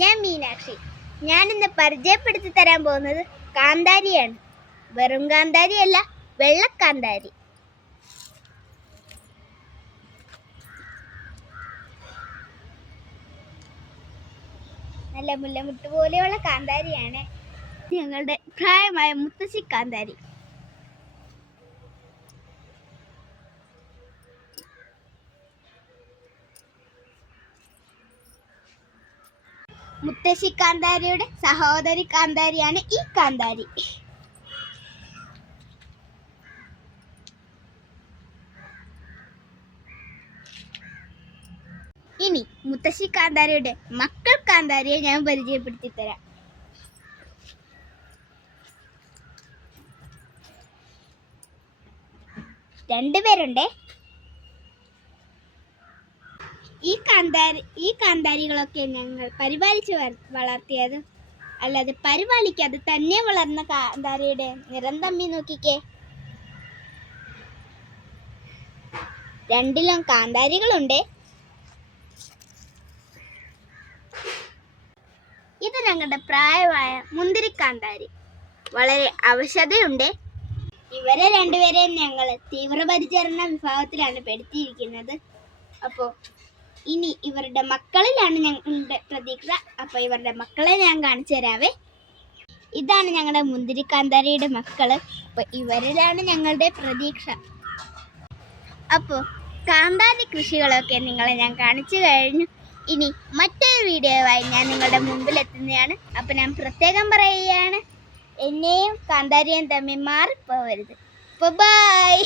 ഞാൻ മീനാക്ഷി. ഞാൻ ഇന്ന് പരിചയപ്പെടുത്തി തരാൻ പോകുന്നത് കാന്താരിയാണ്. വെറും കാന്താരിയല്ല വെള്ളക്കാന്താരി. നല്ല മുല്ലമുട്ട് പോലെയുള്ള കാന്താരിയാണ്. ഞങ്ങളുടെ പ്രായമായ മുത്തശ്ശി കാന്താരി. മുത്തശ്ശി കാന്താരിയുടെ സഹോദരി കാന്താരിയാണ് ഈ കാന്താരി. ഇനി മുത്തശ്ശി കാന്താരിയുടെ മക്കൾ കാന്താരിയെ ഞാൻ പരിചയപ്പെടുത്തി തരാം. രണ്ടുപേരുണ്ടേ. ഈ കാന്താരി ഈ കാന്താരികളൊക്കെ ഞങ്ങൾ പരിപാലിച്ച് വളർത്തിയത്. അല്ലാതെ പരിപാലിക്കാതെ തന്നെ വളർന്ന കാന്താരിയുടെ നിറം തമ്മി നോക്കിക്കേ. രണ്ടിലും കാന്താരികളുണ്ട്. ഇത് ഞങ്ങളുടെ പ്രായമായ മുന്തിരി കാന്താരി. വളരെ അവശതയുണ്ട്. ഇവരെ രണ്ടുപേരെയും ഞങ്ങൾ തീവ്രപരിചരണ വിഭാഗത്തിലാണ് പെടുത്തിയിരിക്കുന്നത്. അപ്പോൾ ഇനി ഇവരുടെ മക്കളിലാണ് ഞങ്ങളുടെ പ്രതീക്ഷ. അപ്പോൾ ഇവരുടെ മക്കളെ ഞാൻ കാണിച്ചു തരാവേ. ഇതാണ് ഞങ്ങളുടെ മുന്തിരി കാന്താരിയുടെ മക്കൾ. അപ്പോൾ ഇവരിലാണ് ഞങ്ങളുടെ പ്രതീക്ഷ. അപ്പോൾ കാന്താരി കൃഷികളൊക്കെ നിങ്ങളെ ഞാൻ കാണിച്ചു കഴിഞ്ഞു. ഇനി മറ്റൊരു വീഡിയോവായി ഞാൻ നിങ്ങളുടെ മുമ്പിൽ എത്തുന്നതാണ് അപ്പോൾ ഞാൻ പ്രത്യേകം പറയുകയാണ് എന്നെയും കാന്താരിയും തമ്മിൽ മാറിപ്പോവരുത്. ബൈ